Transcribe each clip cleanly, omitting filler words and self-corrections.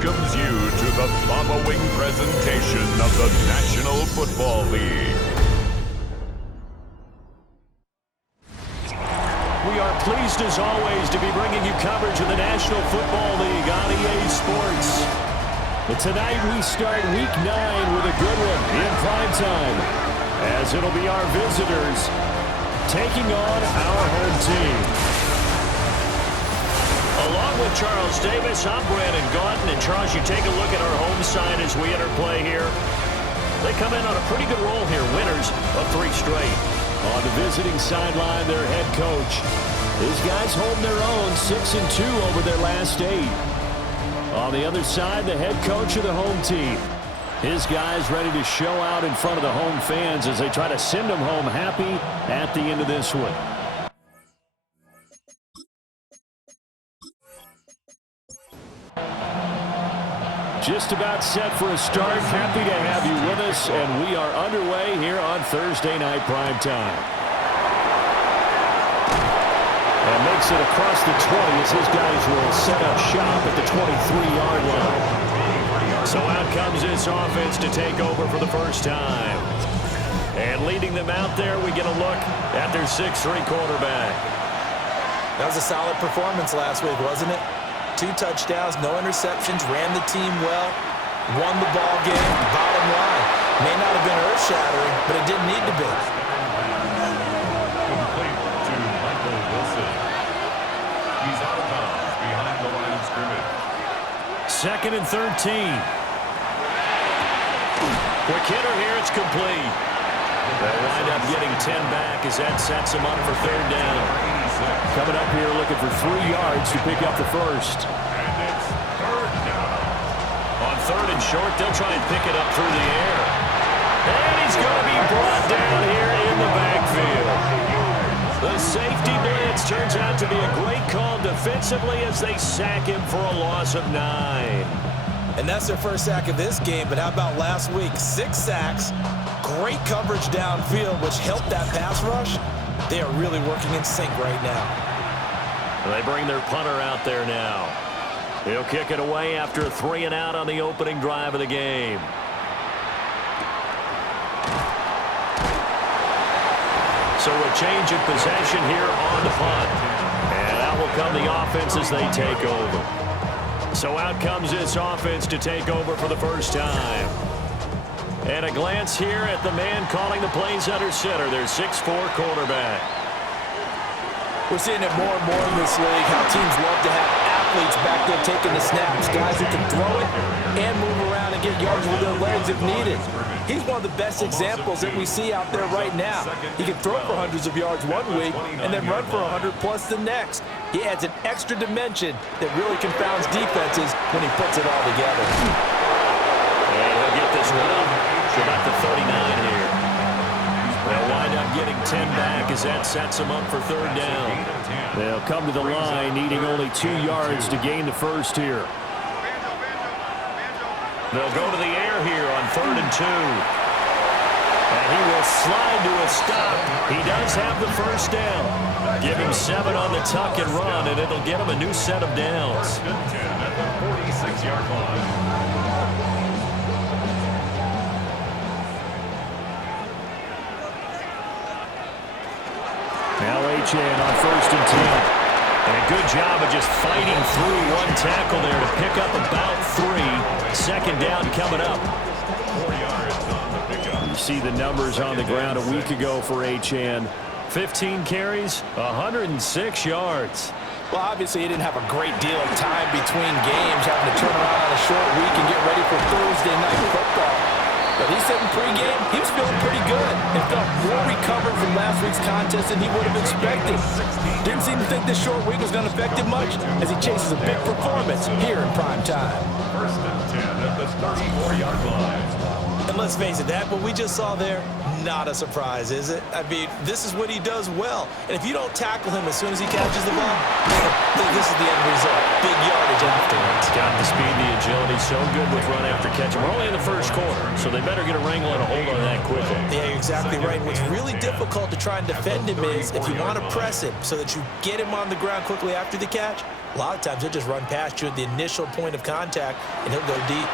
welcomes you to the following presentation of the National Football League. We are pleased as always to be bringing you coverage of the National Football League on EA Sports. But tonight we start Week 9 with a good one in prime time, as it'll be our visitors taking on our home team. Along with Charles Davis, I'm Brandon Gaunton. And Charles, you take a look at our home side as we enter play here. They come in on a pretty good roll here, winners of 3 straight. On the visiting sideline, their head coach. These guys holding their own, 6-2 over their last 8. On the other side, the head coach of the home team. His guys ready to show out in front of the home fans as they try to send them home happy at the end of this one. Just about set for a start. Happy to have you with us, and we are underway here on Thursday Night Primetime. And makes it across the 20 as his guys will set up shop at the 23-yard line. So out comes this offense to take over for the first time. And leading them out there, we get a look at their 6'3" quarterback. That was a solid performance last week, wasn't it? 2 touchdowns, no interceptions, ran the team well, won the ball game. Bottom line, may not have been earth-shattering, but it didn't need to be. Complete to Michael Wilson. He's out of bounds behind the line of scrimmage. 2nd and 13. Quick hitter here, it's complete. They'll wind up getting 10 back as that sets them up for 3rd down. Coming up here looking for 3 yards to pick up the first. And it's 3rd down. On 3rd and short, they'll try and pick it up through the air. And he's going to be brought down here in the backfield. The safety blitz turns out to be a great call defensively as they sack him for a loss of 9. And that's their first sack of this game, but how about last week? 6 sacks, great coverage downfield, which helped that pass rush. They are really working in sync right now. They bring their punter out there now. He'll kick it away after a 3 and out on the opening drive of the game. So a change of possession here on the punt. And out will come the offense as they take over. So out comes this offense to take over for the first time. And a glance here at the man calling the plays under center, their 6'4" quarterback. We're seeing it more and more in this league, how teams love to have athletes back there taking the snaps, guys who can throw it and move around and get yards with their legs if needed. He's one of the best examples that we see out there right now. He can throw for hundreds of yards one week and then run for 100+ the next. He adds an extra dimension that really confounds defenses when he puts it all together. And he'll get this one up to about the 39 here. They'll wind up getting 10 back as that sets them up for 3rd down. They'll come to the line needing only 2 yards to gain the first here. They'll go to the air here on 3rd and 2. And he will slide to a stop. He does have the first down. Give him 7 on the tuck and run, and it'll get him a new set of downs. 10 at the 46-yard line. Now H.A. on 1st and 10. And a good job of just fighting through one tackle there to pick up about 3. 2nd down coming up. 4 yards on the pickup. You see the numbers on the ground a week ago for H.A. 15 carries, 106 yards. Well, obviously, he didn't have a great deal of time between games, having to turn around on a short week and get ready for Thursday night football. But he said in pregame, he was feeling pretty good and felt more recovered from last week's contest than he would have expected. Didn't seem to think this short week was going to affect him much as he chases a big performance here in prime time. 1st and 10 at the 34-yard line. And let's face it, that what we just saw there, not a surprise, is it? I mean, this is what he does well. And if you don't tackle him as soon as he catches the ball, this is the end result. Big yardage afterwards. Got got the speed, the agility, so good with run after catch. We're only in the first quarter, so they better get a wrangle and a hold on that quickly. Yeah, you're exactly right. What's really difficult to try and defend him is if you want to press him so that you get him on the ground quickly after the catch, a lot of times he'll just run past you at the initial point of contact, and he'll go deep.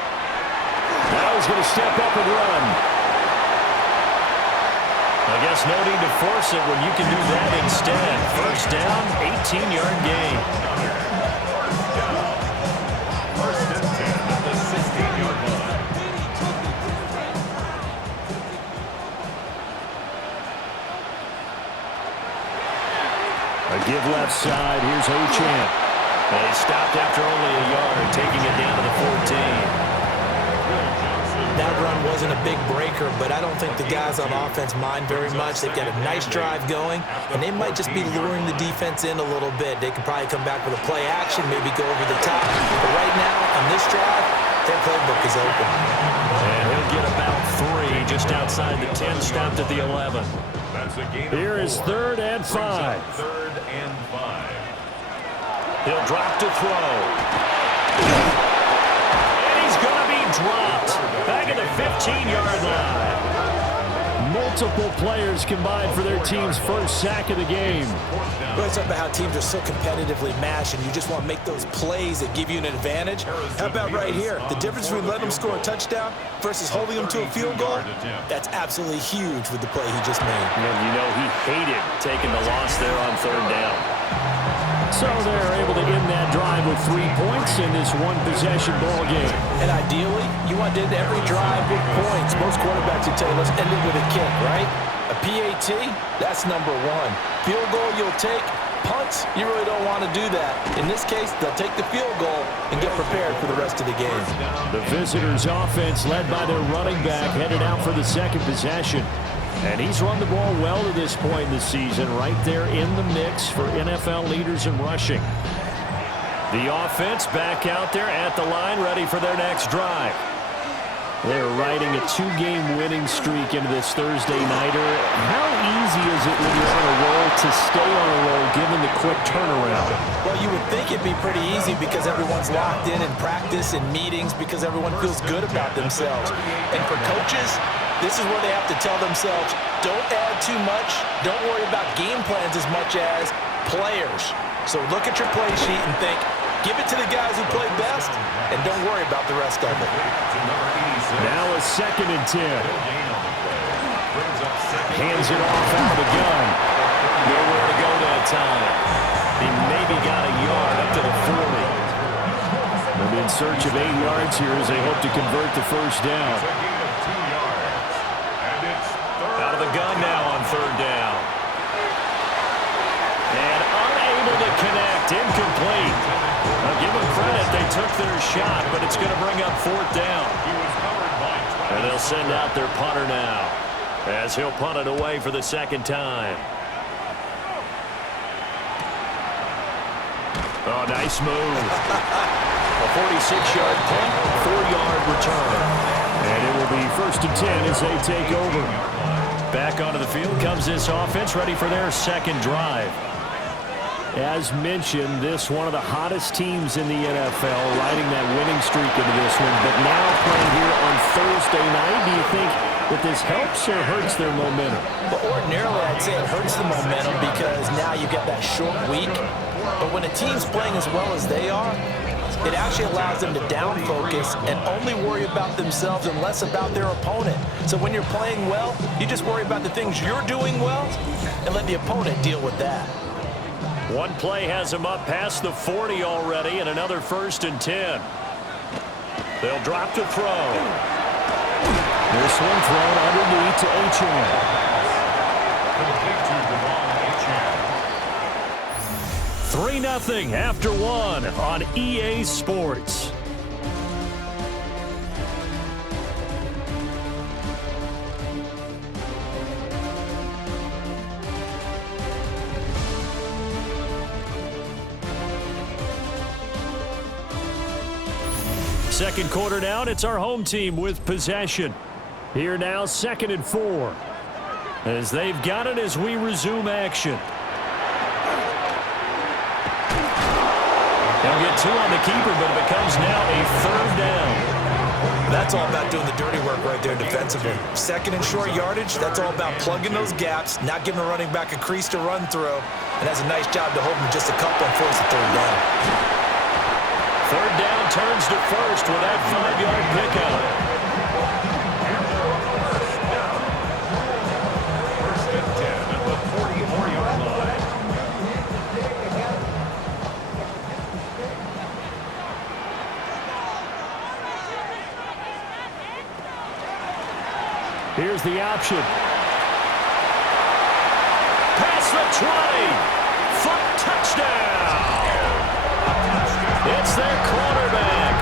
Now he's going to step up and run. I guess no need to force it when you can do that instead. First down, 18-yard gain. First and 10 at the 16-yard line. A give left side. Here's Ochamp. They stopped after only a yard, taking it down to the 14. That run wasn't a big breaker, but I don't think the guys on offense mind very much. They've got a nice drive going, and they might just be luring the defense in a little bit. They could probably come back with a play action, maybe go over the top. But right now, on this drive, their playbook is open. And he'll get about 3 just outside the 10, stopped at the 11. That's a gain. Here is 3rd and 5. 3rd and 5. He'll drop to throw. And he's going to be dropped. Back at the 15-yard line. Multiple players combined for their team's first sack of the game. Well, it's about how teams are so competitively matched, and you just want to make those plays that give you an advantage. How about right here? The difference between letting them score a touchdown versus holding them to a field goal, that's absolutely huge with the play he just made. And you know he hated taking the loss there on 3rd down. So they're able to end that drive with 3 points in this one-possession ball game. And ideally, you want to end every drive with points. Most quarterbacks would tell you, let's end it with a kick, right? A PAT, that's number 1. Field goal you'll take. Punts, you really don't want to do that. In this case, they'll take the field goal and get prepared for the rest of the game. The visitors' offense, led by their running back, headed out for the second possession. And he's run the ball well to this point in the season, right there in the mix for NFL leaders in rushing. The offense back out there at the line, ready for their next drive. They're riding a 2-game winning streak into this Thursday nighter. How easy is it when you're on a roll to stay on a roll given the quick turnaround? Well, you would think it'd be pretty easy because everyone's locked in practice and meetings because everyone feels good about themselves. And for coaches, this is where they have to tell themselves, don't add too much, don't worry about game plans as much as players. So look at your play sheet and think, give it to the guys who play best, and don't worry about the rest of it. Now a 2nd and 10. Hands it off out of the gun. Nowhere to go that time. He maybe got a yard up to the 40. They'll be in search of 8 yards here as they hope to convert the first down. Out of the gun now on 3rd down. And unable to connect. Incomplete. I'll give them credit. They took their shot, but it's going to bring up 4th down. And they'll send out their punter now as he'll punt it away for the 2nd time. Oh, nice move. A 46-yard punt, 4-yard return. And it will be 1st and 10 as they take over. Back onto the field comes this offense, ready for their 2nd drive. As mentioned, this one of the hottest teams in the NFL, riding that winning streak into this one. But now playing here on Thursday night, do you think that this helps or hurts their momentum? But ordinarily, I'd say it hurts the momentum because now you get that short week. But when a team's playing as well as they are, it actually allows them to down focus and only worry about themselves and less about their opponent. So when you're playing well, you just worry about the things you're doing well and let the opponent deal with that. One play has him up past the 40 already, and another 1st and 10. They'll drop to throw. This one thrown underneath to Ochamp. Complete to 3-0 after 1 on EA Sports. Second quarter down, it's our home team with possession. Here now, 2nd and 4. As they've got it as we resume action. They'll get 2 on the keeper, but it becomes now a 3rd down. That's all about doing the dirty work right there defensively. 2nd and short yardage, that's all about plugging those gaps, not giving the running back a crease to run through, and has a nice job to hold him just a couple and force a 3rd down. 3rd down turns to 1st with that 5-yard pickup. First and 10 at the 44-yard line. Here's the option. Past the 20. For touchdown. It's their quarterback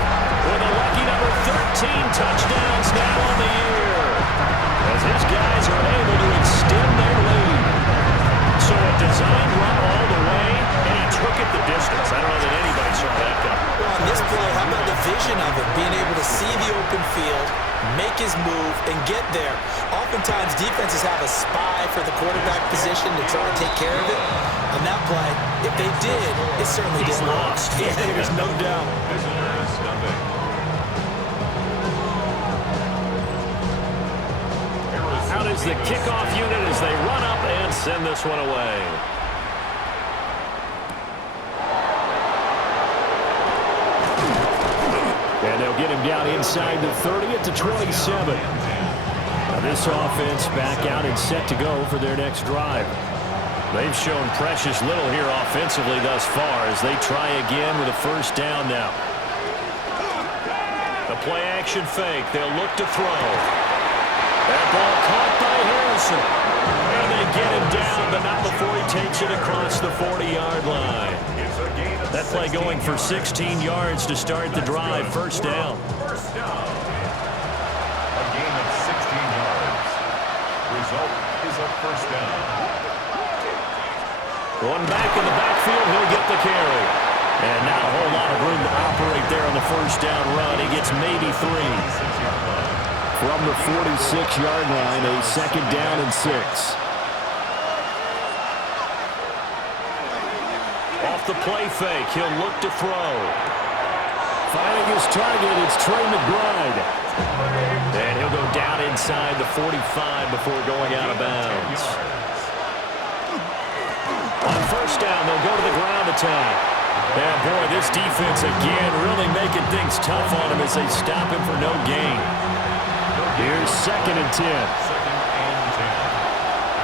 with a lucky number 13 touchdowns now on the year. As his guys are able to extend their lead. So a designed run all the way, and he took it the distance. I don't know that anybody saw that coming. Well, on this play, how about the vision of it? Being able to see the open field, make his move, and get there. Oftentimes, defenses have a spy for the quarterback position to try and take care of it. On that play, if they did, it certainly didn't work. Yeah, there's no doubt. Visitors, nothing. Out is the kickoff unit as they run up and send this one away. And they'll get him down inside the 30 at the 27. Now this offense back out and set to go for their next drive. They've shown precious little here offensively thus far as they try again with a 1st down now. The play action fake. They'll look to throw. That ball caught by Harrison. And they get him down, but not before he takes it across the 40-yard line. That play going for 16 yards to start the drive. 1st down. First down. A gain of 16 yards. Result is a 1st down. Going back in the backfield, he'll get the carry. And not a whole lot of room to operate there on the 1st down run. He gets maybe 3. From the 46-yard line, a 2nd down and 6. Off the play fake, he'll look to throw. Finding his target, it's Trey McBride. And he'll go down inside the 45 before going out of bounds. On 1st down, they'll go to the ground attack. And boy, this defense again really making things tough on him as they stop him for no gain. Here's 2nd and 10. 2nd and 10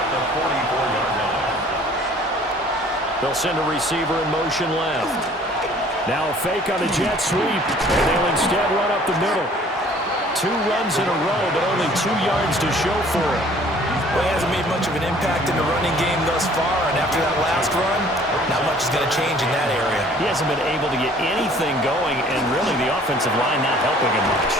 at the 44-yard line. They'll send a receiver in motion left. Now a fake on the jet sweep, and they'll instead run up the middle. 2 runs in a row, but only 2 yards to show for it. Well, he hasn't made much of an impact in the running game thus far, and after that last run, not much is going to change in that area. He hasn't been able to get anything going, and really the offensive line not helping him much.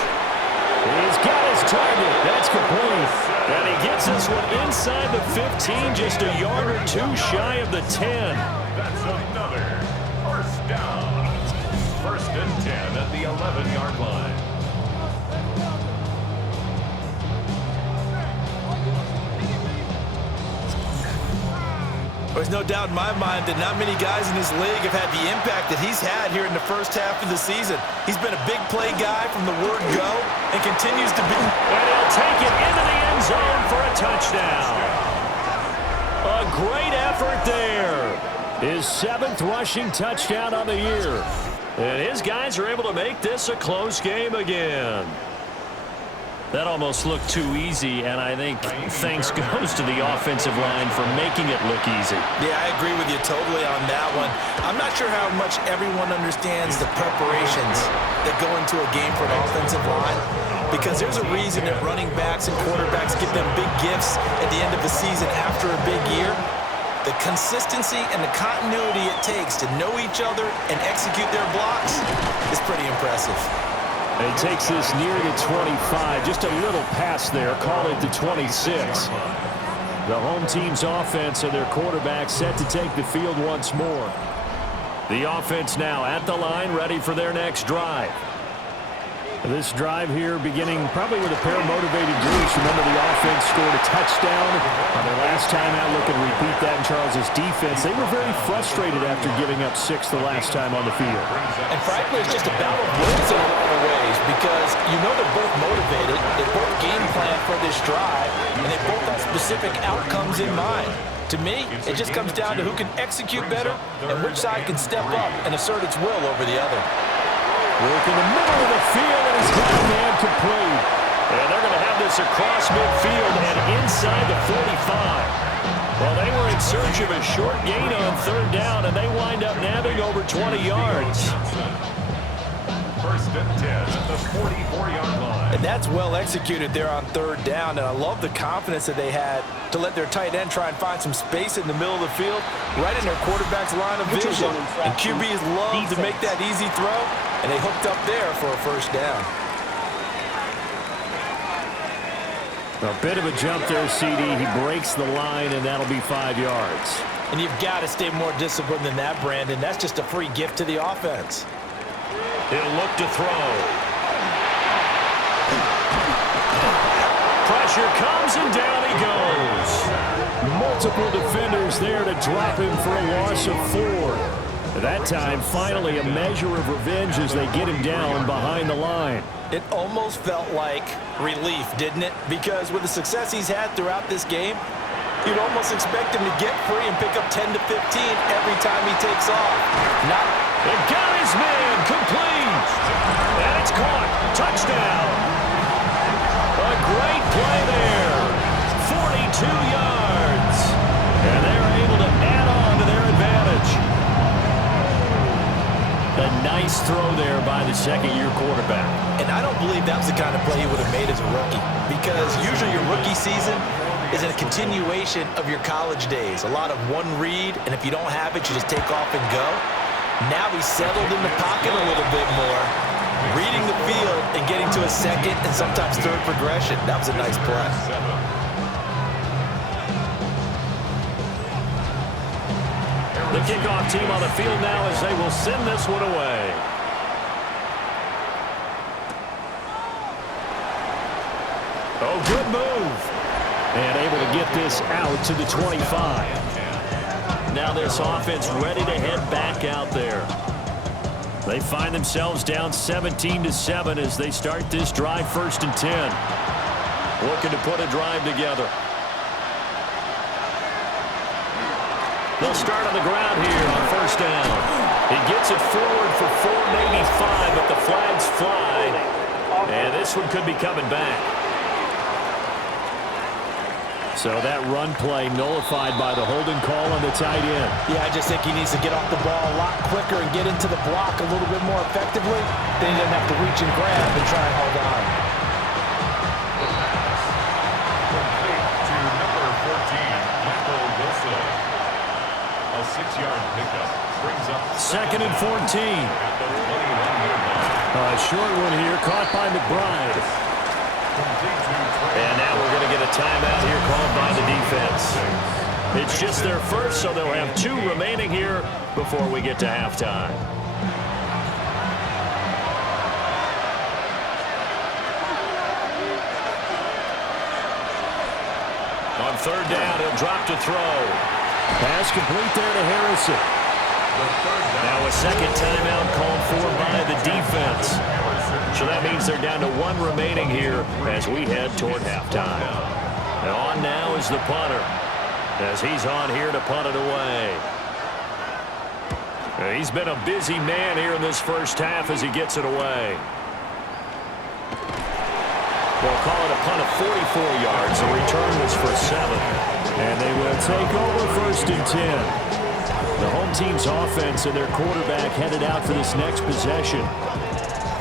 He's got his target. That's complete. And he gets this one inside the 15, just a yard or 2 shy of the 10. That's another 1st down. 1st and 10 at the 11-yard line. There's no doubt in my mind that not many guys in this league have had the impact that he's had here in the 1st half of the season. He's been a big play guy from the word go and continues to be. And he'll take it into the end zone for a touchdown. A great effort there. His 7th rushing touchdown on the year. And his guys are able to make this a close game again. That almost looked too easy, and I think thanks goes to the offensive line for making it look easy. Yeah, I agree with you totally on that one. I'm not sure how much everyone understands the preparations that go into a game for an offensive line, because there's a reason that running backs and quarterbacks get them big gifts at the end of the season after a big year. The consistency and the continuity it takes to know each other and execute their blocks is pretty impressive. He takes this near the 25. Just a little pass there. Call it the 26. The home team's offense and their quarterback set to take the field once more. The offense now at the line, ready for their next drive. This drive here beginning probably with a pair of motivated groups. Remember, the offense scored a touchdown on their last time out. Looking to repeat that in Charles's defense. They were very frustrated after giving up 6 the last time on the field. And frankly, it's just a battle of wills in a lot of ways because you know they're both motivated. They both game plan for this drive, and they both have specific outcomes in mind. To me, it just comes down to who can execute better and which side can step up and assert its will over the other. Work in the middle of the field, and he's got man complete. And they're going to have this across midfield and inside the 45. Well, they were in search of a short gain on 3rd down, and they wind up nabbing over 20 yards. First and 10 at the 44-yard line. And that's well executed there on 3rd down, and I love the confidence that they had to let their tight end try and find some space in the middle of the field, right in their quarterback's line of vision. And QBs love to make that easy throw, and they hooked up there for a 1st down. A bit of a jump there, CD. He breaks the line, and that'll be 5 yards. And you've got to stay more disciplined than that, Brandon. That's just a free gift to the offense. He'll look to throw. Pressure comes, and down he goes. Multiple defenders there to drop him for a loss of 4. That time, finally, a measure of revenge as they get him down behind the line. It almost felt like relief, didn't it? Because with the success he's had throughout this game, you'd almost expect him to get free and pick up 10 to 15 every time he takes off. Not. They got his man complete. And it's caught. Touchdown. A great play there. 42 yards. And they're able to add on to their advantage. A nice throw there by the second-year quarterback. And I don't believe that was the kind of play he would have made as a rookie. Because usually your rookie season is a continuation of your college days. A lot of one read, and if you don't have it, you just take off and go. Now he's settled in the pocket a little bit more, reading the field and getting to a second and sometimes third progression. That was a nice play. The kickoff team on the field now as they will send this one away. Oh, good move. And able to get this out to the 25. Now this offense ready to head back out there. They find themselves down 17-7 as they start this drive 1st and 10. Looking to put a drive together. They'll start on the ground here on 1st down. He gets it forward for 4, maybe 5, but the flags fly. And this one could be coming back. So that run play nullified by the holding call on the tight end. Yeah, I just think he needs to get off the ball a lot quicker and get into the block a little bit more effectively. Then he doesn't have to reach and grab and try and hold on. The pass complete to number 14, Michael Wilson. A 6-yard pickup brings up 2nd and 14. At the 21-yard line. A short one here, caught by McBride. And now we're going to get a timeout here called by the defense. It's just their first, so they'll have 2 remaining here before we get to halftime. On 3rd down, he'll drop to throw. Pass complete there to Harrison. Now a second timeout called for by the defense. So that means they're down to 1 remaining here as we head toward halftime. And on now is the punter as he's on here to punt it away. He's been a busy man here in this first half as he gets it away. They'll call it a punt of 44 yards. The return was for 7. And they will take over 1st and 10. The home team's offense and their quarterback headed out for this next possession.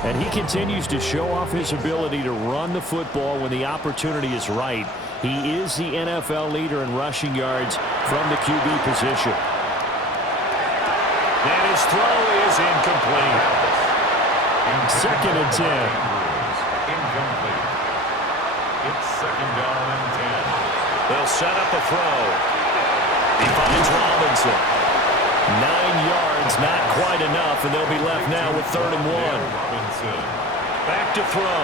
And he continues to show off his ability to run the football when the opportunity is right. He is the NFL leader in rushing yards from the QB position. And his throw is incomplete. 2nd and 10. Incomplete. It's 2nd down and 10. They'll set up a throw. He finds Robinson. 9 yards, not quite enough, and they'll be left now with 3rd and 1. Back to throw.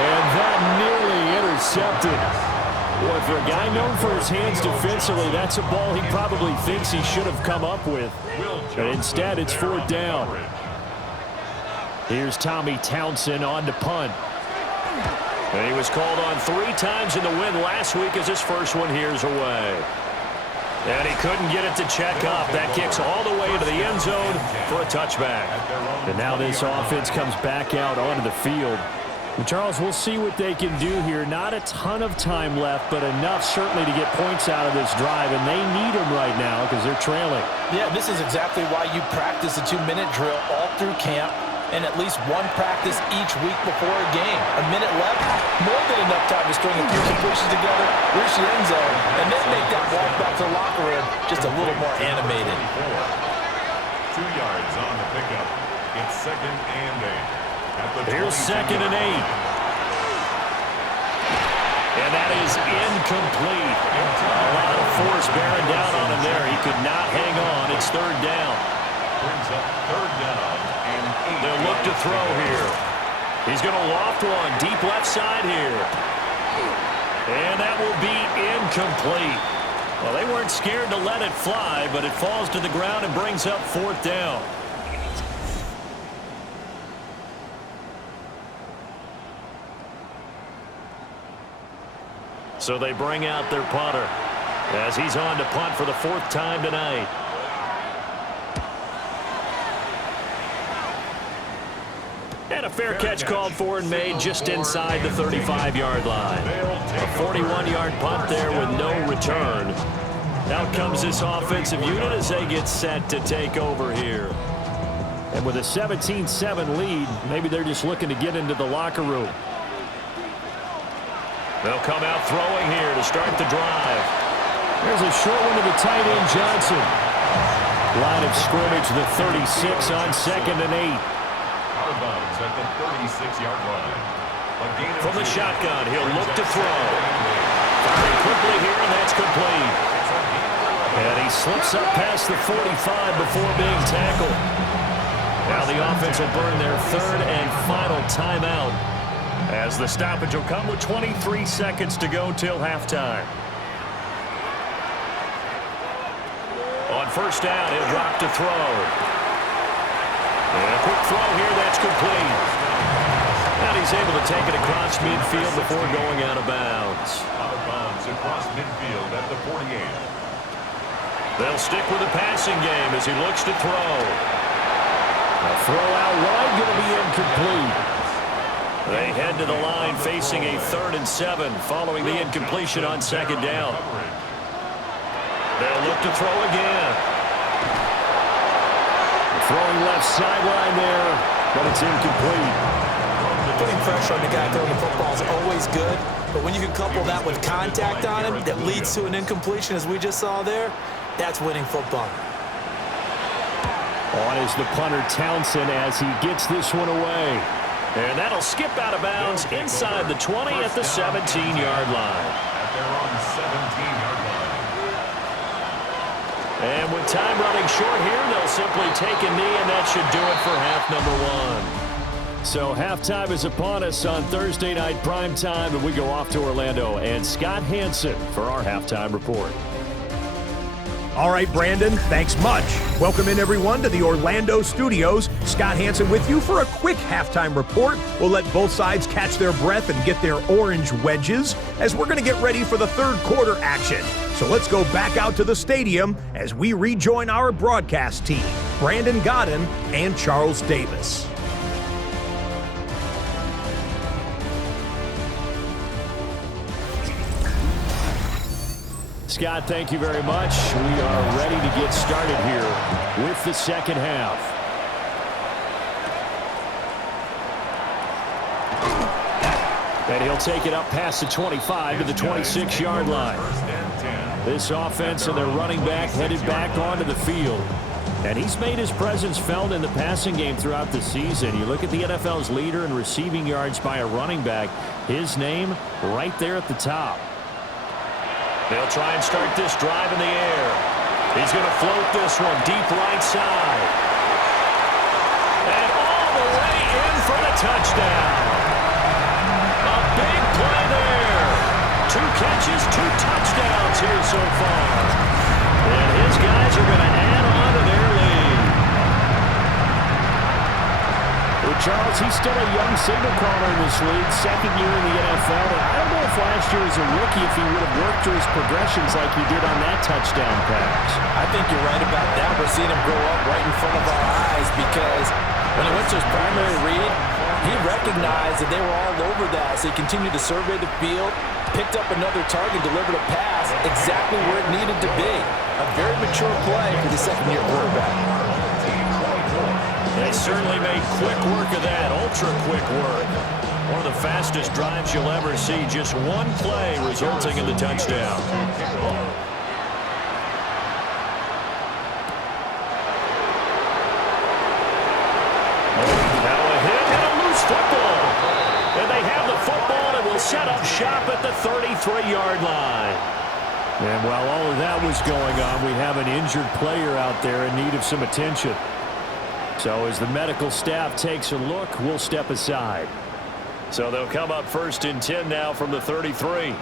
And that nearly intercepted. Boy, for a guy known for his hands defensively, that's a ball he probably thinks he should have come up with. But instead, it's 4th down. Here's Tommy Townsend on to punt. And he was called on 3 times in the win last week as his first one here's away. And he couldn't get it to check up. That kicks all the way into the end zone for a touchback. And now this offense comes back out onto the field. And Charles, we'll see what they can do here. Not a ton of time left, but enough certainly to get points out of this drive. And they need them right now because they're trailing. Yeah, this is exactly why you practice a 2-minute drill all through camp and at least one practice each week before a game. A minute left, more than enough time to string a few completions together, reach the end zone, and then make that walk back to the locker room just a little more animated. 2 yards on the pickup. It's 2nd and 8. Here's 2nd and 8. And that is incomplete. A lot of force bearing down on him there. He could not hang on. It's 3rd down. Brings up 3rd down and 8. They'll look to throw here. He's going to loft one deep left side here. And that will be incomplete. Well, they weren't scared to let it fly, but it falls to the ground and brings up 4th down. So they bring out their punter as he's on to punt for the 4th time tonight. And a fair catch called for and made just inside the 35-yard line. A 41-yard punt there with no return. Out comes this offensive unit as they get set to take over here. And with a 17-7 lead, maybe they're just looking to get into the locker room. They'll come out throwing here to start the drive. There's a short one to the tight end, Johnson. Line of scrimmage, the 36 on 2nd and 8. Out of bounds at the 36-yard line. From the shotgun, he'll look to throw. Firing quickly here, and that's complete. And he slips up past the 45 before being tackled. Now the offense will burn their 3rd and final timeout, as the stoppage will come with 23 seconds to go till halftime. On 1st down, he'll drop to throw. And a quick throw here, that's complete. And he's able to take it across midfield before going out of bounds. Out of bounds across midfield at the 48. They'll stick with the passing game as he looks to throw. A throw out wide, going to be incomplete. They head to the line facing a 3rd and 7 following the incompletion on 2nd down. They'll look to throw again. Throwing left sideline there, but it's incomplete. Putting pressure on the guy throwing the football is always good, but when you can couple that with contact on him that leads to an incompletion, as we just saw there, that's winning football. On is the punter Townsend as he gets this one away. And that'll skip out of bounds inside the 20 at the 17-yard line. At their own 17-yard line. And with time running short here, they'll simply take a knee, and that should do it for half number 1. So halftime is upon us on Thursday night primetime, and we go off to Orlando. And Scott Hansen for our halftime report. All right, Brandon, thanks much. Welcome in, everyone, to the Orlando studios. Scott Hansen with you for a quick halftime report. We'll let both sides catch their breath and get their orange wedges as we're going to get ready for the 3rd quarter action. So let's go back out to the stadium as we rejoin our broadcast team, Brandon Godden and Charles Davis. Scott, thank you very much. We are ready to get started here with the 2nd half. And he'll take it up past the 25 to the 26-yard line. This offense and their running back headed back onto the field. And he's made his presence felt in the passing game throughout the season. You look at the NFL's leader in receiving yards by a running back, his name right there at the top. They'll try and start this drive in the air. He's going to float this one deep right side. way in for the touchdown. A big play there. 2 catches, 2 touchdowns here so far. And his guys are going to add on to their lead. Well, Charles, he's still a young signal caller in this league, second year in the NFL. And I don't know if last year as a rookie, if he would have worked through his progressions like he did on that touchdown pass. I think you're right about that. We're seeing him grow up right in front of our eyes because when he went to his primary read, he recognized that they were all over that. So he continued to survey the field, picked up another target, delivered a pass exactly where it needed to be. A very mature play for the second-year quarterback. They certainly made quick work of that, ultra-quick work. One of the fastest drives you'll ever see, just one play resulting in the touchdown. Now a hit and a loose football. And they have the football and will set up shop at the 33-yard line. And while all of that was going on, we have an injured player out there in need of some attention. So as the medical staff takes a look, we'll step aside. So they'll come up 1st and 10 now from the 33.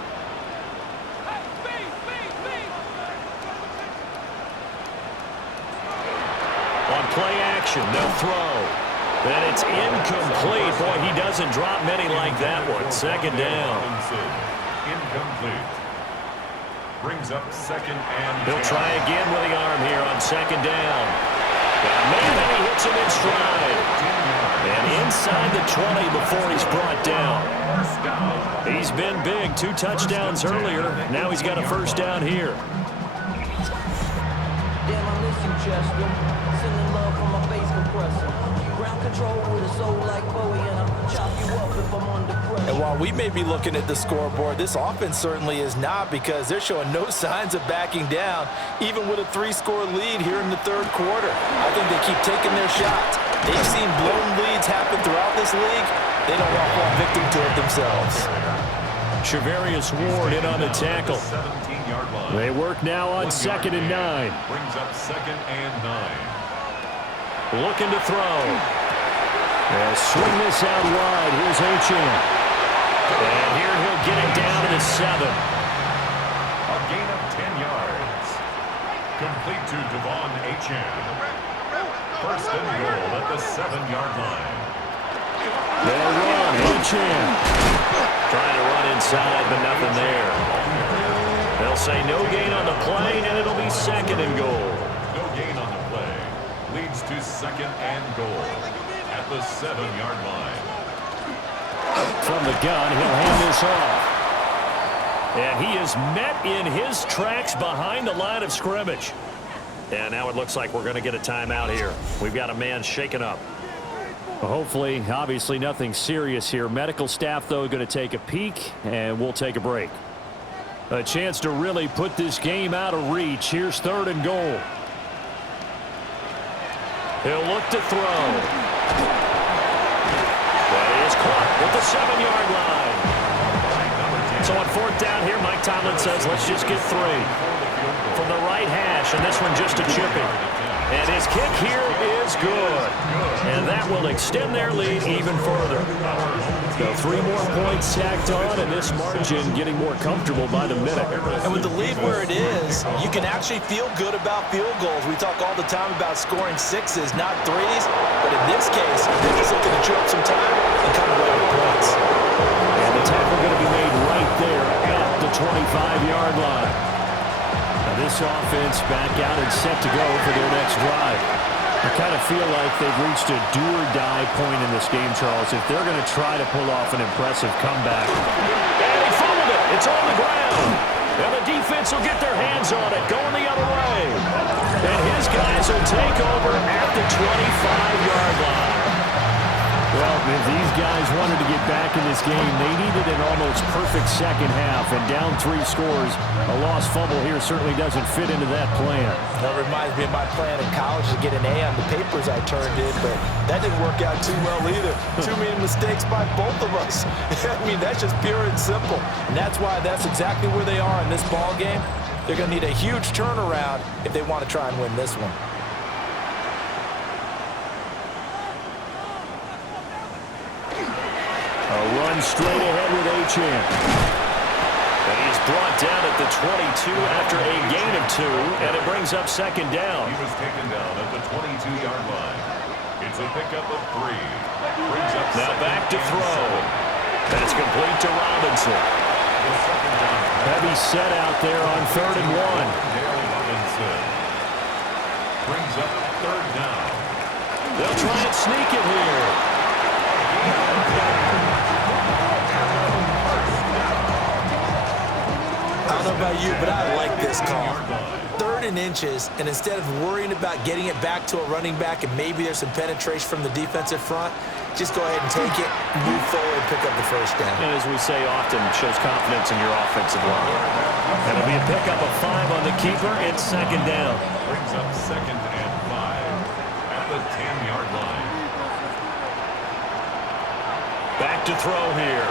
On play action, they'll throw. And it's incomplete. Boy, he doesn't drop many like that one. 2nd down. Incomplete. Brings up 2nd and 10. He'll try again with the arm here on 2nd down. And he hits him in stride. And inside the 20 before he's brought down. He's been big. 2 touchdowns earlier. Now he's got a 1st down here. Damn, I miss you, Chester. Sending love from my bass compressor. Ground control with a soul like Bowie, and I'll chop you up if I'm under pressure. And while we may be looking at the scoreboard, this offense certainly is not, because they're showing no signs of backing down, even with a 3-score lead here in the 3rd quarter. I think they keep taking their shots. They've seen blown leads happen throughout this league. They don't want to fall victim to it themselves. Shavarius Ward in on the tackle. 17-yard line. They work now on 2nd and 9. Brings up 2nd and 9. Looking to throw. They'll swing this out wide. Here's Achane. And here he'll get it down to the 7. A gain of 10 yards. Complete to Devon Achane. 1st and goal at the 7-yard line. They'll run. Achane. Trying to run inside, but nothing there. They'll say no gain on the play, and it'll be 2nd and goal. No gain on the play. Leads to 2nd and goal at the 7-yard line. From the gun, he'll hand this off. And he is met in his tracks behind the line of scrimmage. And now it looks like we're going to get a timeout here. We've got a man shaken up. Well, hopefully, obviously nothing serious here. Medical staff, though, going to take a peek, and we'll take a break. A chance to really put this game out of reach. Here's 3rd and goal. He'll look to throw. That is caught at the 7-yard line. So on 4th down here, Mike Tomlin says, let's just get 3. From the right hash, and this one just a chipping. And his kick here is good. And that will extend their lead even further. So 3 more points tacked on, and this margin getting more comfortable by the minute. And with the lead where it is, you can actually feel good about field goals. We talk all the time about scoring 6s, not 3s. But in this case, they're just looking to chew up some time and come away with points. And the tackle going to be made right there at the 25-yard line. Now this offense back out and set to go for their next drive. I kind of feel like they've reached a do-or-die point in this game, Charles, if they're going to try to pull off an impressive comeback. And he fumbled it. It's on the ground. And the defense will get their hands on it, going the other way. And his guys will take over at the 25-yard line. Well, if these guys wanted to get back in this game, they needed an almost perfect second half. And down 3 scores, a lost fumble here certainly doesn't fit into that plan. That reminds me of my plan in college to get an A on the papers I turned in, but that didn't work out too well either. Too many mistakes by both of us. I mean, that's just pure and simple. And that's why that's exactly where they are in this ball game. They're going to need a huge turnaround if they want to try and win this one. runs straight ahead with Achane. And he's brought down at the 22 after a gain of 2, and it brings up second down. He was taken down at the 22-yard line. It's a pickup of 3. Brings up Now back to throw. That's complete to Robinson. The second down. Heavy set out there on 3rd and 1. Dale Robinson. Brings up 3rd down. They'll try and sneak it here. I don't know about you, but I like this call. 3rd and inches, and instead of worrying about getting it back to a running back and maybe there's some penetration from the defensive front, just go ahead and take it, move forward, and pick up the 1st down. And as we say often, shows confidence in your offensive line. That'll be a pickup of 5 on the keeper. It's second down. Brings up 2nd and 5 at the 10-yard line. Back to throw here.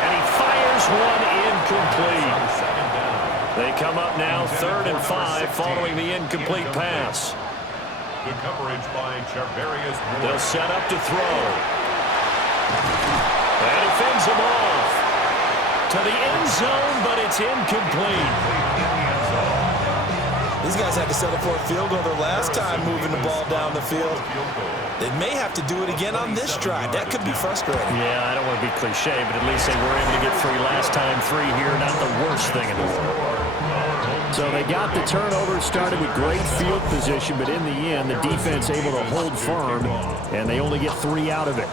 And he fires one incomplete. Second down. They come up now 3rd and 5 following the incomplete pass. The coverage by Charvarius Ward. They'll set up to throw. And he fends him off. To the end zone, but it's incomplete. These guys had to settle for a field goal their last time moving the ball down the field. They may have to do it again on this drive. That could be frustrating. Yeah, I don't want to be cliche, but at least they were able to get 3 last time. 3 here, not the worst thing in the world. So they got the turnover, started with great field position, but in the end, the defense able to hold firm, and they only get 3 out of it.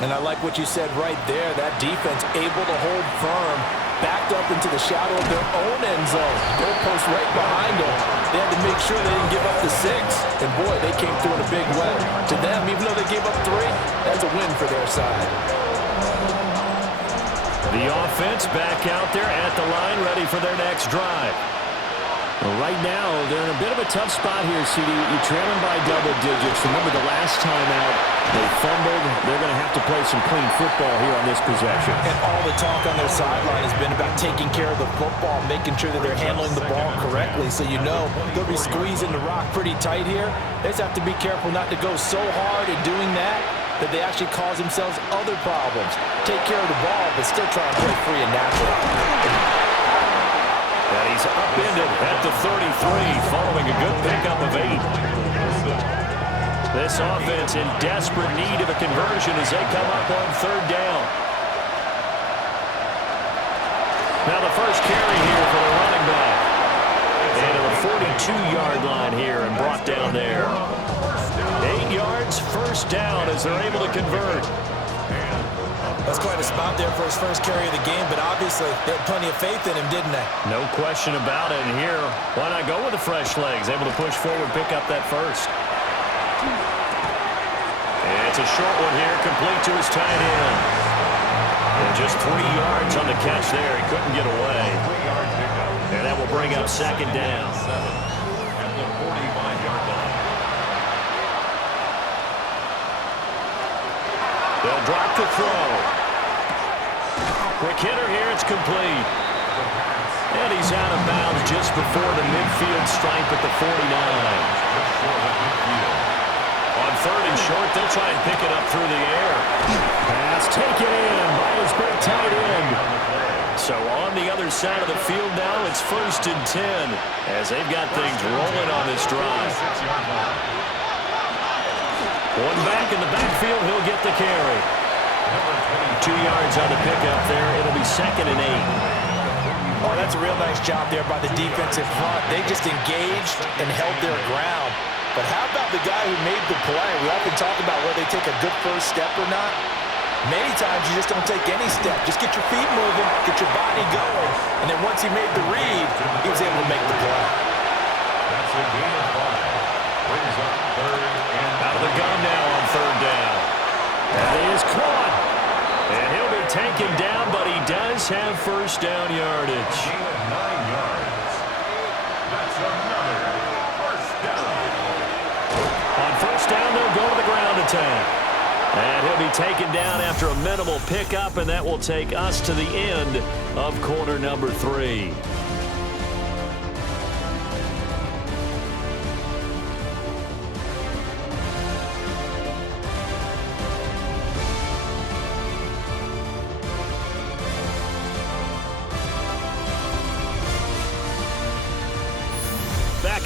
And I like what you said right there. That defense able to hold firm, backed up into the shadow of their own end zone. Goalpost right behind them. They had to make sure they didn't give up the 6. And boy, they came through in a big way. To them, even though they gave up 3, that's a win for their side. The offense back out there at the line, ready for their next drive. Well, right now, they're in a bit of a tough spot here, CD. You're trailing by double digits. Remember the last time out, they fumbled. They're going to have to play some clean football here on this possession. And all the talk on their sideline has been about taking care of the football, making sure that they're handling the ball correctly. So you know they'll be squeezing the rock pretty tight here. They just have to be careful not to go so hard in doing that they actually cause themselves other problems. Take care of the ball, but still try and play free and natural. And he's upended at the 33, following a good pickup of 8. This offense in desperate need of a conversion as they come up on 3rd down. Now the first carry here for the running back. And to the 42-yard line here and brought down there. 8 yards, 1st down as they're able to convert. That's quite a spot there for his first carry of the game, but obviously they had plenty of faith in him, didn't they? No question about it. And here, why not go with the fresh legs? Able to push forward, pick up that first. And it's a short one here, complete to his tight end. And just 3 yards on the catch there. He couldn't get away. And that will bring up second down. At the 45-yard line. They'll drop the throw. Quick hitter here, it's complete. And he's out of bounds just before the midfield stripe at the 49. On 3rd and short, they'll try and pick it up through the air. Pass taken in by his big tight end. So on the other side of the field now, it's 1st and 10 as they've got things rolling on this drive. One back in the backfield, he'll get the carry. 2 yards on the pickup there. It'll be 2nd and 8. Oh, that's a real nice job there by the defensive front. They just engaged and held their ground. But how about the guy who made the play? We often talk about whether they take a good first step or not. Many times you just don't take any step. Just get your feet moving, get your body going. And then once he made the read, he was able to make the play. That's a gain of 5. Brings up 3rd and Out of the gun now on 3rd down. And he is caught. And he'll be taken down, but he does have 1st down yardage. gain of 9 yards. That's another 1st down. On 1st down, they'll go to the ground attack. And he'll be taken down after a minimal pickup, and that will take us to the end of quarter number 3.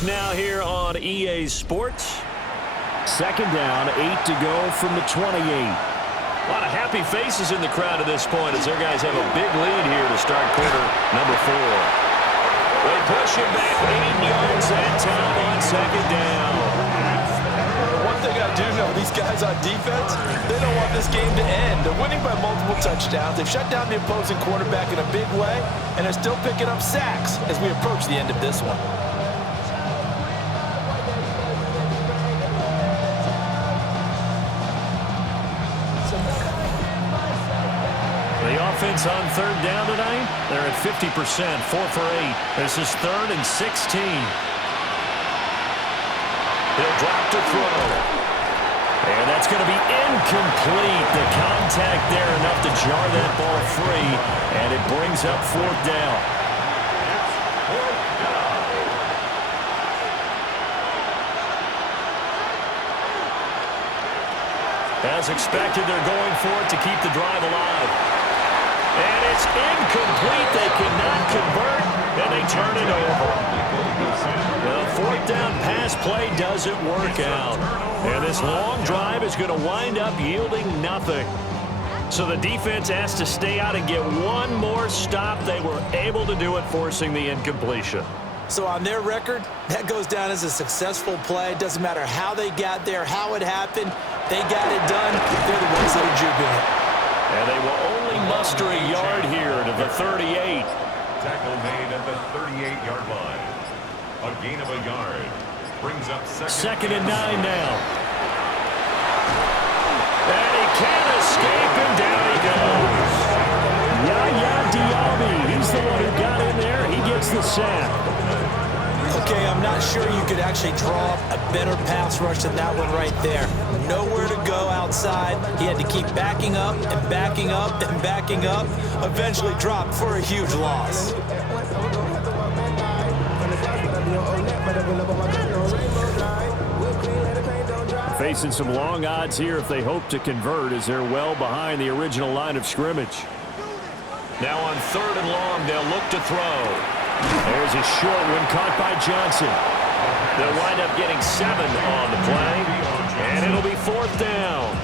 now here on EA Sports. Second down, 8 to go from the 28. A lot of happy faces in the crowd at this point as their guys have a big lead here to start quarter number 4. They push him back 8 yards that time on second down. One thing I do know, these guys on defense, they don't want this game to end. They're winning by multiple touchdowns. They've shut down the opposing quarterback in a big way, and they're still picking up sacks as we approach the end of this one. The offense on third down tonight, they're at 50%, 4 for 8. This is 3rd and 16. He'll drop to throw. And that's going to be incomplete. The contact there enough to jar that ball free, and it brings up 4th down. As expected, they're going for it to keep the drive alive. And it's incomplete. They cannot convert, and they turn it over. The 4th down pass play doesn't work out. And this long drive is going to wind up yielding nothing. So the defense has to stay out and get one more stop. They were able to do it, forcing the incompletion. So on their record, that goes down as a successful play. It doesn't matter how they got there, how it happened. They got it done. They're the ones that are jubilant. And they will only muster a yard here to the 38. Tackle made at the 38-yard line. A gain of a yard. Brings up second and 9 now. And he can't escape, and down he goes. Yaya Diaby, he's the one who got in there. He gets the sack. Okay, I'm not sure you could actually draw up a better pass rush than that one right there. Nowhere to go outside. He had to keep backing up and backing up and backing up. Eventually dropped for a huge loss. Facing some long odds here if they hope to convert, as they're well behind the original line of scrimmage. Now on 3rd and long, they'll look to throw. There's a short one caught by Johnson. They'll wind up getting 7 on the play, and it'll be 4th down.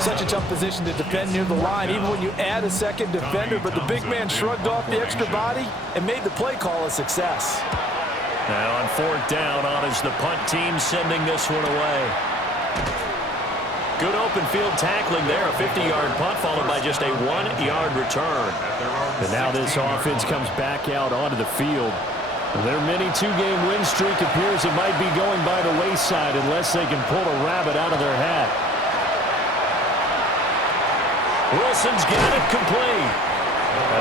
Such a tough position to defend near the line, even when you add a second defender, but the big man shrugged off the extra body and made the play call a success. Now on 4th down, on is the punt team sending this one away. Good open field tackling there, a 50-yard punt followed by just a 1-yard return. And now this offense comes back out onto the field. Their mini 2-game win streak appears it might be going by the wayside unless they can pull a rabbit out of their hat. Wilson's got it complete.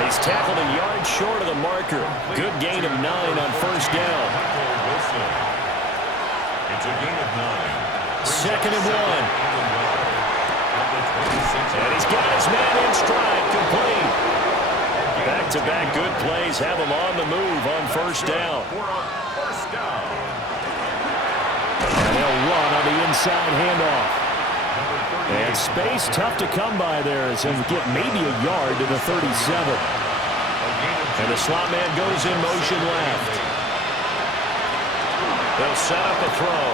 He's tackled a yard short of the marker. Good gain of 9 on 1st down. It's a gain of 9. 2nd and 1. And he's got his man in stride, complete. Back-to-back good plays have him on the move on 1st down. And they'll run on the inside handoff. And space tough to come by there as he'll get maybe a yard to the 37. And the slot man goes in motion left. They'll set up a throw.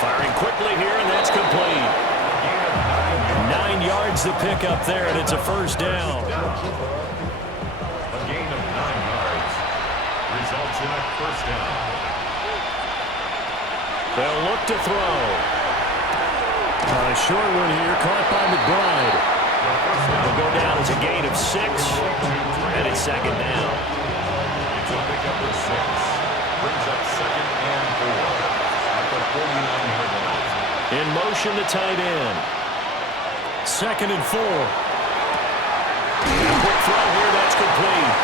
Firing quickly here, and that's complete. 9 yards to pick up there, and it's a 1st down. A gain of 9 yards results in a 1st down. They'll look to throw. A short one here, caught by McBride. Will go down as a gain of 6, and it's 2nd down. It's a pickup of 6. Brings up 2nd and 4 at the 49-yard line. In motion to tight end. 2nd and 4. Quick throw here, that's complete.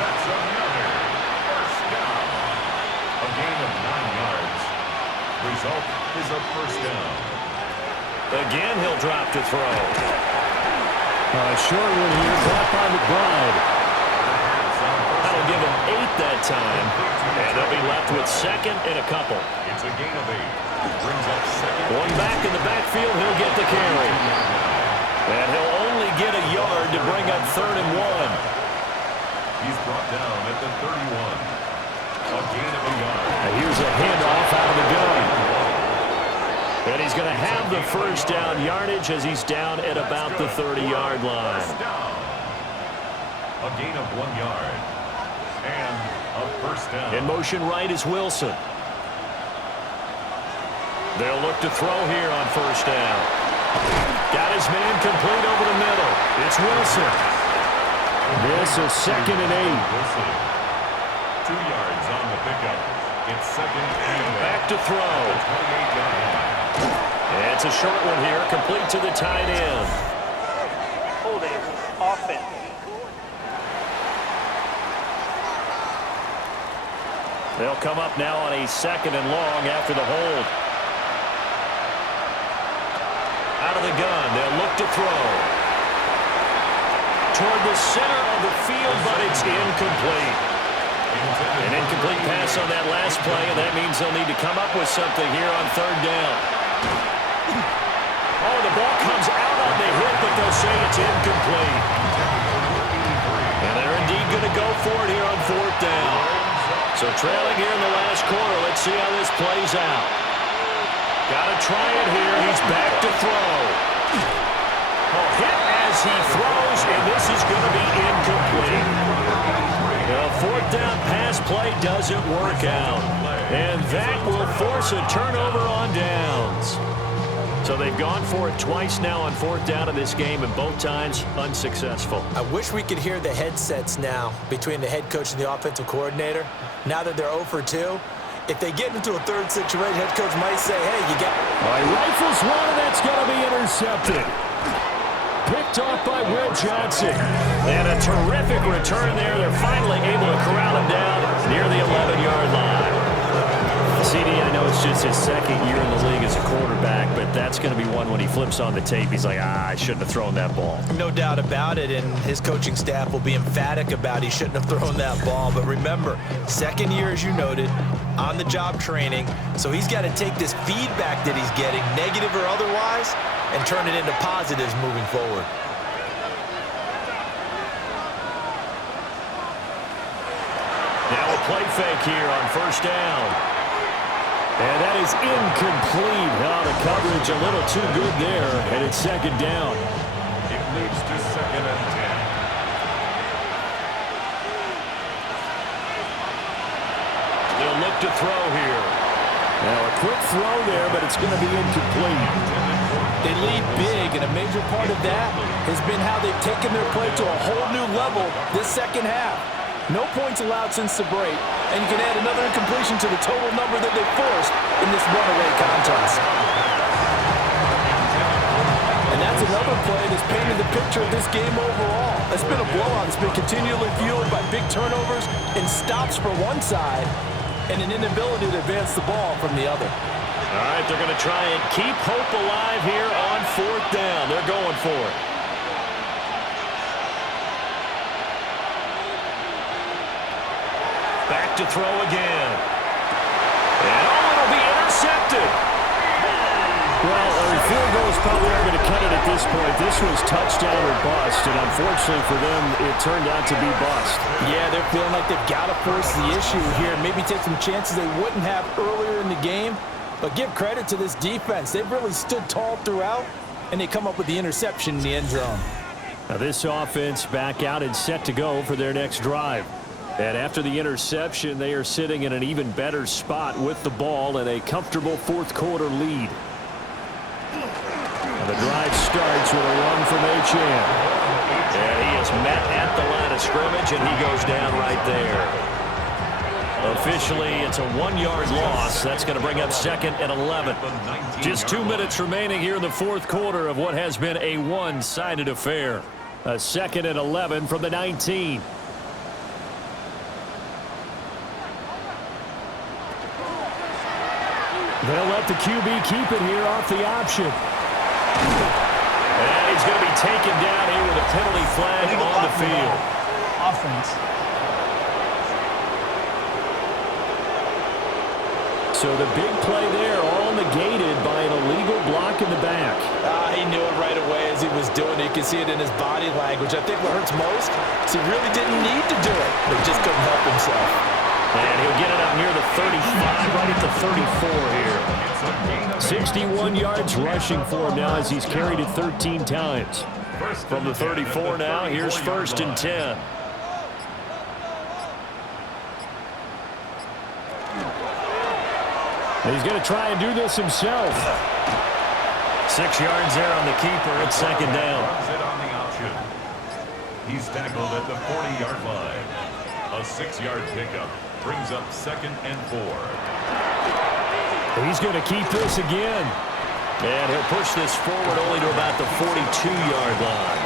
That's another 1st down. A gain of 9 yards. Result is a 1st down. Again, he'll drop to throw. A short one here, caught by McBride. That'll give him 8 that time. And they'll be left with 2nd and a couple. It's a gain of 8. Brings up 2nd. One back in the backfield, he'll get the carry. And he'll only get a yard to bring up 3rd and 1. He's brought down at the 31. A gain of a yard. And here's a handoff out of the gun. And he's going to have the first down yardage as he's down at about the 30-yard line. First down. A gain of 1 yard. And a first down. In motion right is Wilson. They'll look to throw here on first down. Got his man complete over the middle. It's Wilson. This is 2nd and 8. Wilson. 2 yards on the pickup. It's 2nd and 8. Back to throw. 28-yard line. It's a short one here, complete to the tight end. Holding offense. They'll come up now on a 2nd and long after the hold. Out of the gun, they'll look to throw. Toward the center of the field, but it's incomplete. An incomplete pass on that last play, and that means they'll need to come up with something here on 3rd down. Oh, the ball comes out on the hit, but they'll say it's incomplete. And they're indeed going to go for it here on 4th down. So trailing here in the last quarter, let's see how this plays out. Got to try it here. He's back to throw. Oh, hit as he throws, and this is going to be incomplete. The 4th down pass play doesn't work out. And that will force a turnover on downs. So they've gone for it twice now on 4th down in this game, and both times unsuccessful. I wish we could hear the headsets now between the head coach and the offensive coordinator. Now that they're 0 for 2, if they get into a 3rd situation, head coach might say, hey, you got... All right, rifles one, and that's going to be intercepted. Picked off by Will Johnson. And a terrific return there. They're finally able to corral him down near the 11-yard line. CD, I know it's just his 2nd year in the league as a quarterback, but that's going to be one when he flips on the tape. He's like, I shouldn't have thrown that ball. No doubt about it, and his coaching staff will be emphatic about he shouldn't have thrown that ball. But remember, 2nd year, as you noted, on-the-job training, so he's got to take this feedback that he's getting, negative or otherwise, and turn it into positives moving forward. Now a play fake here on 1st down. And that is incomplete. Oh, the coverage a little too good there, and it's 2nd down. It leads to 2nd and 10. They'll look to throw here. Now a quick throw there, but it's going to be incomplete. They lead big, and a major part of that has been how they've taken their play to a whole new level this 2nd half. No points allowed since the break, and you can add another incompletion to the total number that they forced in this runaway contest. And that's another play that's painted the picture of this game overall. It's been a blowout. It's been continually fueled by big turnovers and stops for one side and an inability to advance the ball from the other. All right, they're going to try and keep hope alive here on 4th down. They're going for it. Back to throw again. And it'll be intercepted. Well, field goals probably are going to cut it at this point. This was touchdown or bust, and unfortunately for them, it turned out to be bust. Yeah, they're feeling like they've got to force the issue here. Maybe take some chances they wouldn't have earlier in the game. But give credit to this defense. They've really stood tall throughout, and they come up with the interception in the end zone. Now this offense back out and set to go for their next drive. And after the interception, they are sitting in an even better spot with the ball and a comfortable 4th quarter lead. And the drive starts with a run from Achane. And he is met at the line of scrimmage, and he goes down right there. Officially, it's a 1-yard loss. That's going to bring up 2nd and 11. Just 2 minutes remaining here in the 4th quarter of what has been a one-sided affair. A 2nd and 11 from the 19. They'll let the QB keep it here off the option. And he's going to be taken down here with a penalty flag on the field. Offense. So the big play there, all in the negated by an illegal block in the back. He knew it right away as he was doing it. You can see it in his body language. I think what hurts most is he really didn't need to do it, but just couldn't help himself. And he'll get it out near the 35, right at the 34 here. 61 yards rushing for him now as he's carried it 13 times. From the 34 now, here's 1st and 10. He's going to try and do this himself. 6 yards there on the keeper. It's 2nd down. Runs it on the option. He's tackled at the 40-yard line. A 6-yard pickup brings up 2nd and 4. He's going to keep this again. And he'll push this forward only to about the 42-yard line.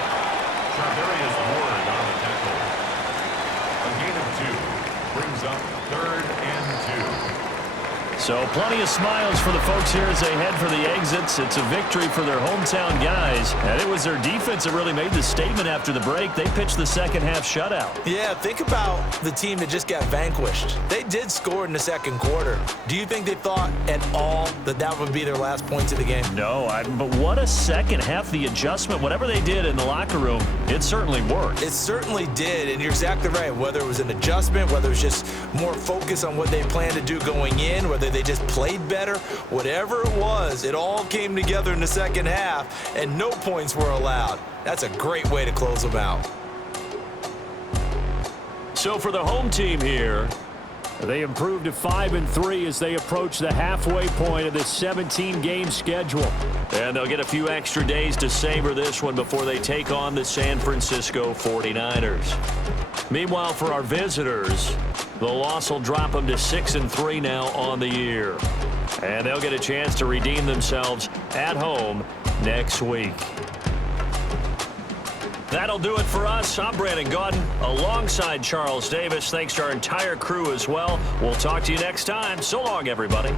Charvarius Ward on the tackle. A gain of 2 brings up 3rd and 2. So plenty of smiles for the folks here as they head for the exits. It's a victory for their hometown guys. And it was their defense that really made the statement after the break. They pitched the second half shutout. Yeah, think about the team that just got vanquished. They did score in the 2nd quarter. Do you think they thought at all that that would be their last points of the game? No, but what a second half. The adjustment, whatever they did in the locker room, it certainly worked. It certainly did, and you're exactly right. Whether it was an adjustment, whether it was just more focus on what they planned to do going in, whether they just played better, whatever it was, it all came together in the 2nd half, and no points were allowed. That's a great way to close them out. So for the home team here, they improved to 5-3 as they approach the halfway point of this 17-game schedule. and they'll get a few extra days to savor this one before they take on the San Francisco 49ers. Meanwhile, for our visitors, the loss will drop them to 6-3 now on the year. And they'll get a chance to redeem themselves at home next week. That'll do it for us. I'm Brandon Gaudin alongside Charles Davis. Thanks to our entire crew as well. We'll talk to you next time. So long, everybody.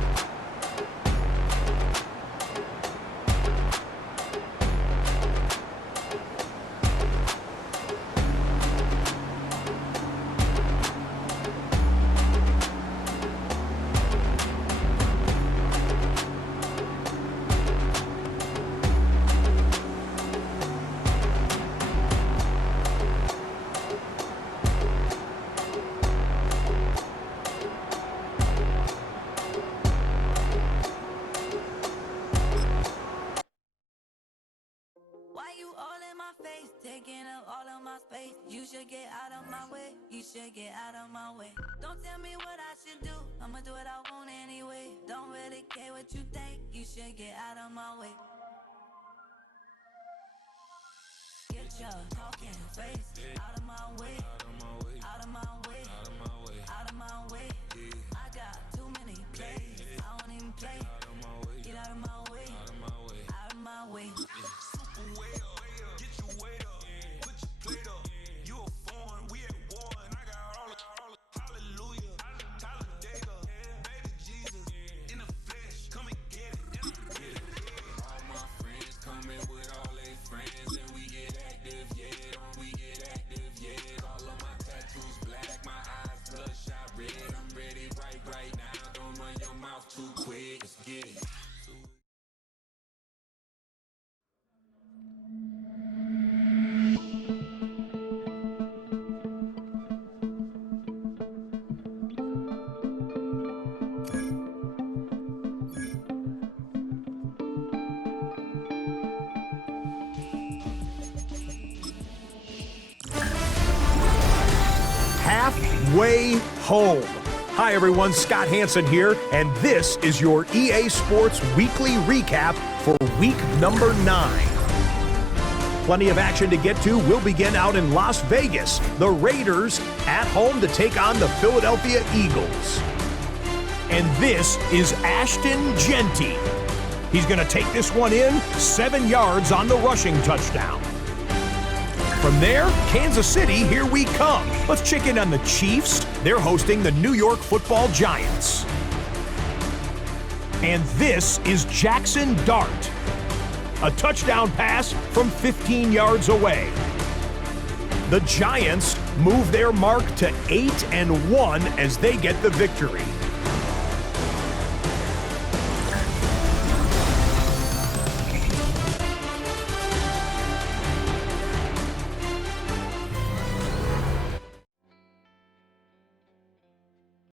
Taking up all of my space. You should get out of my way. You should get out of my way. Don't tell me what I should do. I'ma do what I want anyway. Don't really care what you think. You should get out of my way. Get your talking face out of my way. Out of my way. Out of my way. I got too many plays. I don't even play. Get out of my way. Out of my way. Super well. Halfway home. Hi everyone, Scott Hansen here, and this is your EA Sports Weekly Recap for week number 9. Plenty of action to get to. We'll begin out in Las Vegas. The Raiders at home to take on the Philadelphia Eagles. And this is Ashton Genty. He's going to take this one in, 7 yards on the rushing touchdown. From there, Kansas City, here we come. Let's check in on the Chiefs. They're hosting the New York Football Giants. And this is Jackson Dart. A touchdown pass from 15 yards away. The Giants move their mark to 8-1 as they get the victory.